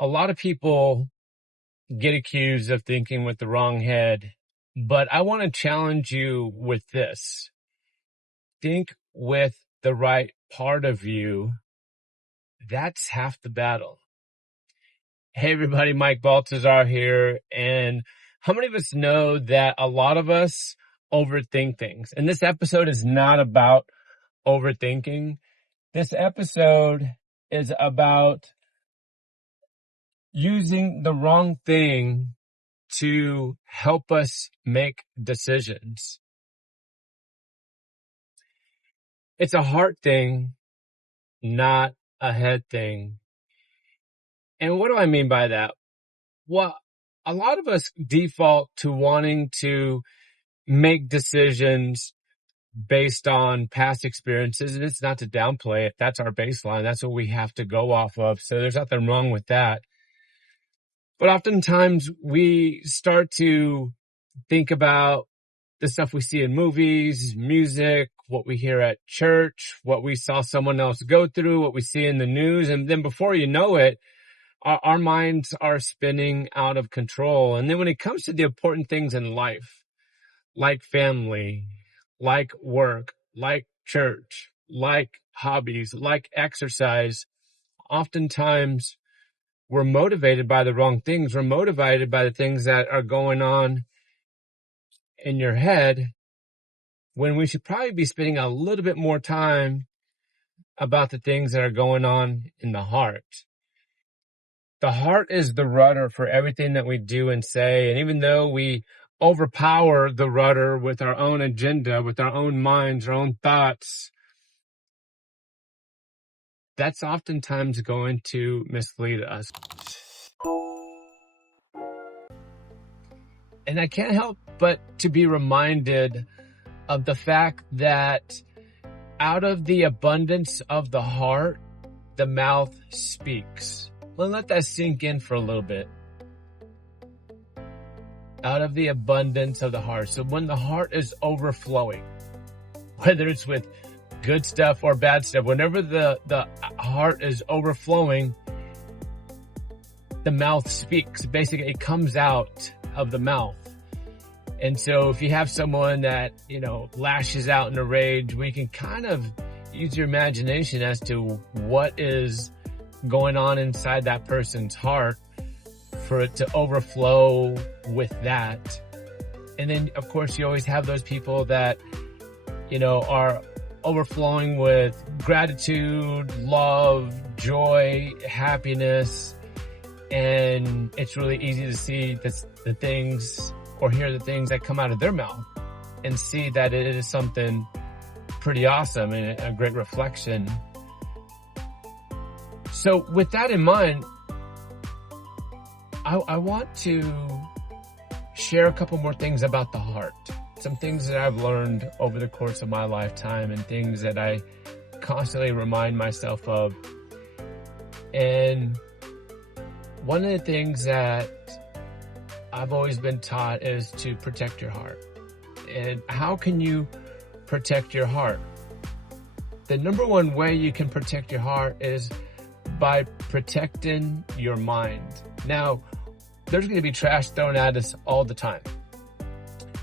A lot of people get accused of thinking with the wrong head, but I want to challenge you with this. Think with the right part of you. That's half the battle. Hey everybody, Mike Baltazar here. And how many of us know that a lot of us overthink things? And this episode is not about overthinking. This episode is about using the wrong thing to help us make decisions. It's a heart thing, not a head thing. And what do I mean by that? Well, a lot of us default to wanting to make decisions based on past experiences, and it's not to downplay it. That's our baseline. That's what we have to go off of. So there's nothing wrong with that. But oftentimes we start to think about the stuff we see in movies, music, what we hear at church, what we saw someone else go through, what we see in the news. And then before you know it, our minds are spinning out of control. And then when it comes to the important things in life, like family, like work, like church, like hobbies, like exercise, oftentimes we're motivated by the wrong things. We're motivated by the things that are going on in your head when we should probably be spending a little bit more time about the things that are going on in the heart. The heart is the rudder for everything that we do and say. And even though we overpower the rudder with our own agenda, with our own minds, our own thoughts, that's oftentimes going to mislead us. And I can't help but to be reminded of the fact that out of the abundance of the heart, the mouth speaks. Well, let that sink in for a little bit. Out of the abundance of the heart. So when the heart is overflowing, whether it's with good stuff or bad stuff, whenever the heart is overflowing, the mouth speaks. Basically, it comes out of the mouth. And so if you have someone that, lashes out in a rage, we can kind of use your imagination as to what is going on inside that person's heart for it to overflow with that. And then, of course, you always have those people that, are overflowing with gratitude, love, joy, happiness. And it's really easy to see the things or hear the things that come out of their mouth and see that it is something pretty awesome and a great reflection. So with that in mind, I want to share a couple more things about the heart. Some things that I've learned over the course of my lifetime and things that I constantly remind myself of. And one of the things that I've always been taught is to protect your heart. And how can you protect your heart? The number one way you can protect your heart is by protecting your mind. Now, there's going to be trash thrown at us all the time.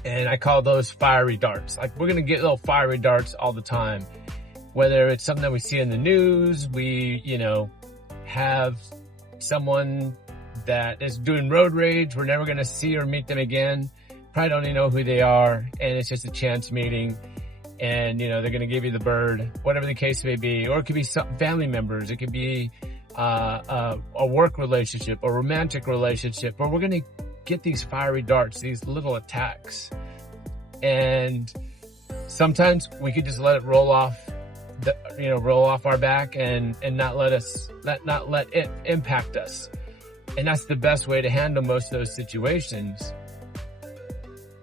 And I call those fiery darts. Like, we're going to get little fiery darts all the time. Whether it's something that we see in the news, we, have someone that is doing road rage. We're never going to see or meet them again. Probably don't even know who they are. And it's just a chance meeting. And, they're going to give you the bird, whatever the case may be. Or it could be some family members. It could be a work relationship, a romantic relationship. Or we're going to get these fiery darts, these little attacks. And sometimes we could just let it roll off, roll off our back and not let it impact us. And that's the best way to handle most of those situations.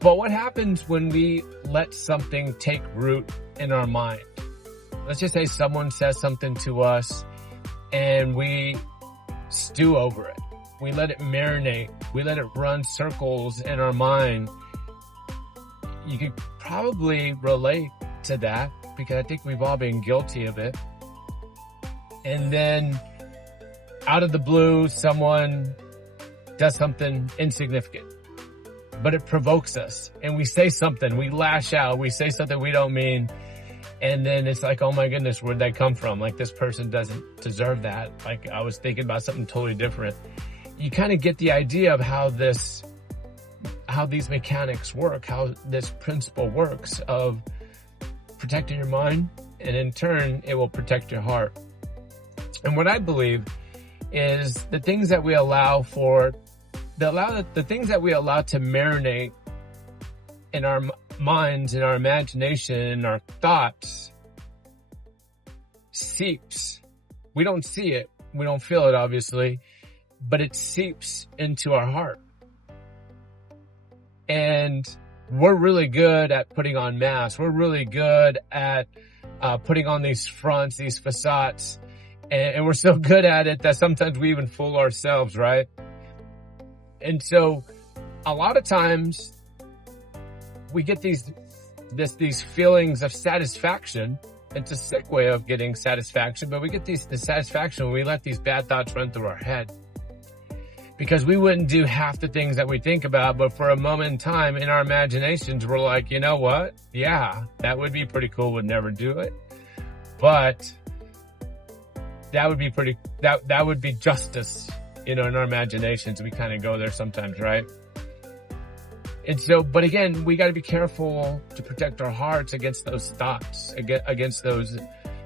But what happens when we let something take root in our mind? Let's just say someone says something to us and we stew over it. We let it marinate. We let it run circles in our mind. You could probably relate to that because I think we've all been guilty of it. And then out of the blue, someone does something insignificant, but it provokes us and we say something, we lash out, we say something we don't mean. And then it's like, oh my goodness, where'd that come from? Like, this person doesn't deserve that. Like, I was thinking about something totally different. You kind of get the idea of how these mechanics work, how this principle works of protecting your mind, and in turn, it will protect your heart. And what I believe is the things that we allow the things that we allow to marinate in our minds, in our imagination, in our thoughts, seeps. We don't see it. We don't feel it, obviously, but it seeps into our heart. And we're really good at putting on masks. We're really good at putting on these fronts, these facades. And we're so good at it that sometimes we even fool ourselves, right? And so a lot of times we get these feelings of satisfaction. It's a sick way of getting satisfaction, but we get the satisfaction when we let these bad thoughts run through our head. Because we wouldn't do half the things that we think about, but for a moment in time in our imaginations, we're like, you know what? Yeah, that would be pretty cool. Would never do it. But that would be justice, in our imaginations. We kind of go there sometimes, right? And so, but again, we got to be careful to protect our hearts against those thoughts, against those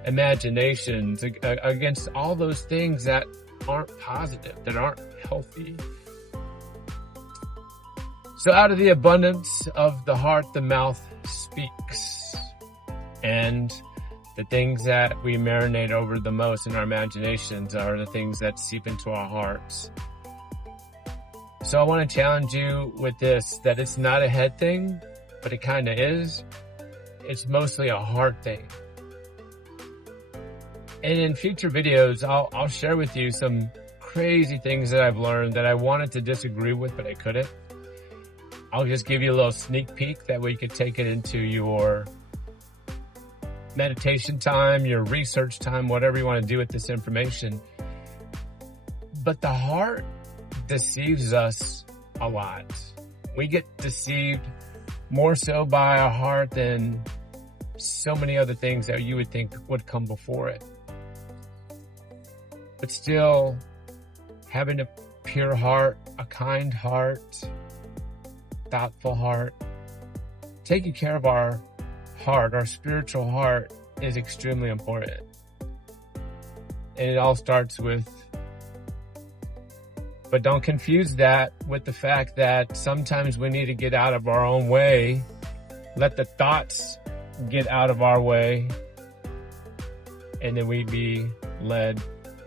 imaginations, against all those things that aren't positive, that aren't healthy. So out of the abundance of the heart, the mouth speaks. And the things that we marinate over the most in our imaginations are the things that seep into our hearts. So I want to challenge you with this, that it's not a head thing, but it kind of is. It's mostly a heart thing. And in future videos, I'll share with you some crazy things that I've learned that I wanted to disagree with, but I couldn't. I'll just give you a little sneak peek, that way you could take it into your meditation time, your research time, whatever you want to do with this information. But the heart deceives us a lot. We get deceived more so by our heart than so many other things that you would think would come before it. But still, having a pure heart, a kind heart, thoughtful heart, taking care of our heart, our spiritual heart, is extremely important. And it all starts with, but don't confuse that with the fact that sometimes we need to get out of our own way, let the thoughts get out of our way, and then we be led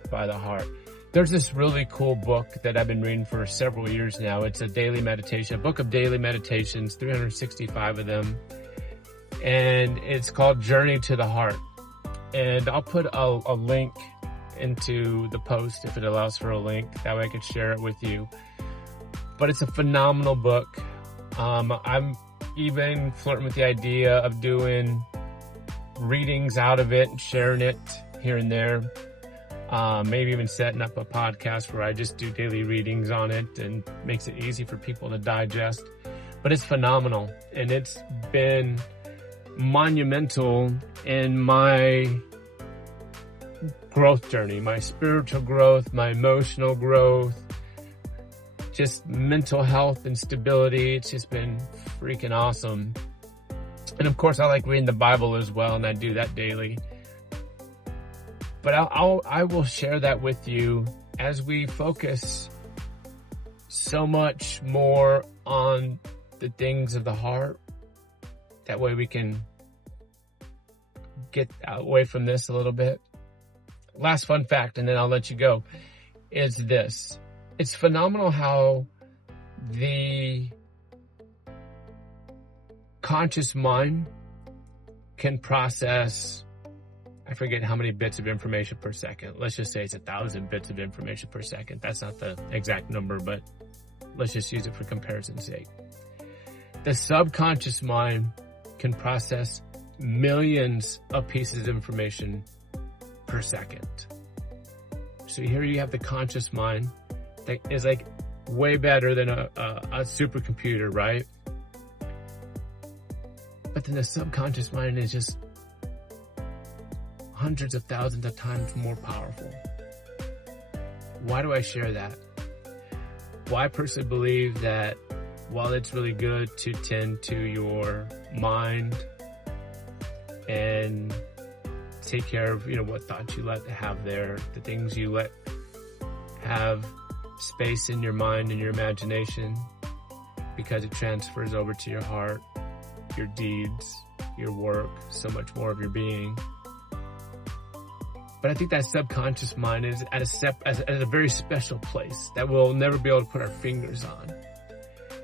by the heart. There's this really cool book that I've been reading for several years now. It's a daily meditation, a book of daily meditations, 365 of them. And it's called Journey to the Heart. And I'll put a link into the post if it allows for a link. That way I could share it with you. But it's a phenomenal book. I'm even flirting with the idea of doing readings out of it and sharing it here and there. Maybe even setting up a podcast where I just do daily readings on it and makes it easy for people to digest. But it's phenomenal, and it's been monumental in my growth journey, my spiritual growth, my emotional growth, just mental health and stability. It's just been freaking awesome. And of course, I like reading the Bible as well, and I do that daily. But I will share that with you as we focus so much more on the things of the heart. That way we can get away from this a little bit. Last fun fact, and then I'll let you go, is this. It's phenomenal how the conscious mind can process, I forget how many bits of information per second. Let's just say it's 1,000 bits of information per second. That's not the exact number, but let's just use it for comparison's sake. The subconscious mind can process millions of pieces of information per second. So here you have the conscious mind that is like way better than a supercomputer, right? But then the subconscious mind is just hundreds of thousands of times more powerful. Why do I share that? Well, I personally believe that while it's really good to tend to your mind and take care of, what thoughts you let have there, the things you let have space in your mind and your imagination, because it transfers over to your heart, your deeds, your work, so much more of your being. But I think that subconscious mind is at a very special place that we'll never be able to put our fingers on.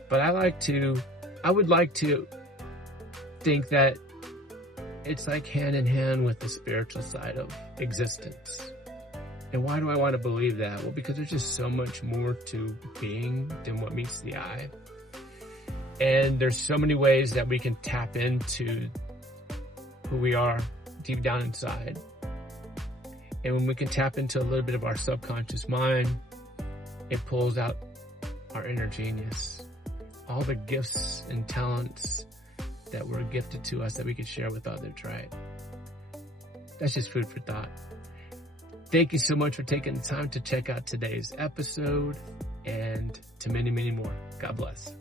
But I would like to think that it's like hand in hand with the spiritual side of existence. And why do I want to believe that? Well, because there's just so much more to being than what meets the eye. And there's so many ways that we can tap into who we are deep down inside. And when we can tap into a little bit of our subconscious mind, it pulls out our inner genius. All the gifts and talents that were gifted to us that we could share with others, right? That's just food for thought. Thank you so much for taking the time to check out today's episode, and to many, many more. God bless.